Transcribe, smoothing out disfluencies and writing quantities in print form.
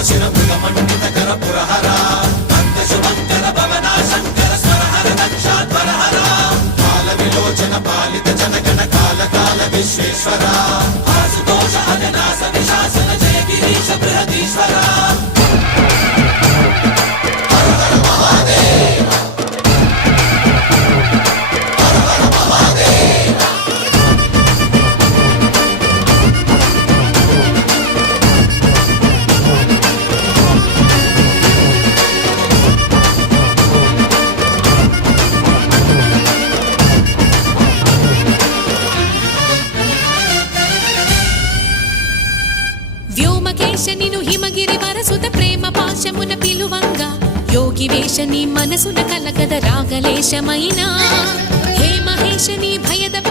విశ్వేశ్వరా ఆశుతోష అజనాశ విశాసన జయ గిరీశ బృహదీశ్వరా వ్యోమకేశనిను హిమగిరి వరసుత ప్రేమ పాశమున పిలువంగా యోగి వేషని మనసున కలకద రాగలేశమైనా హే మహేశని భయద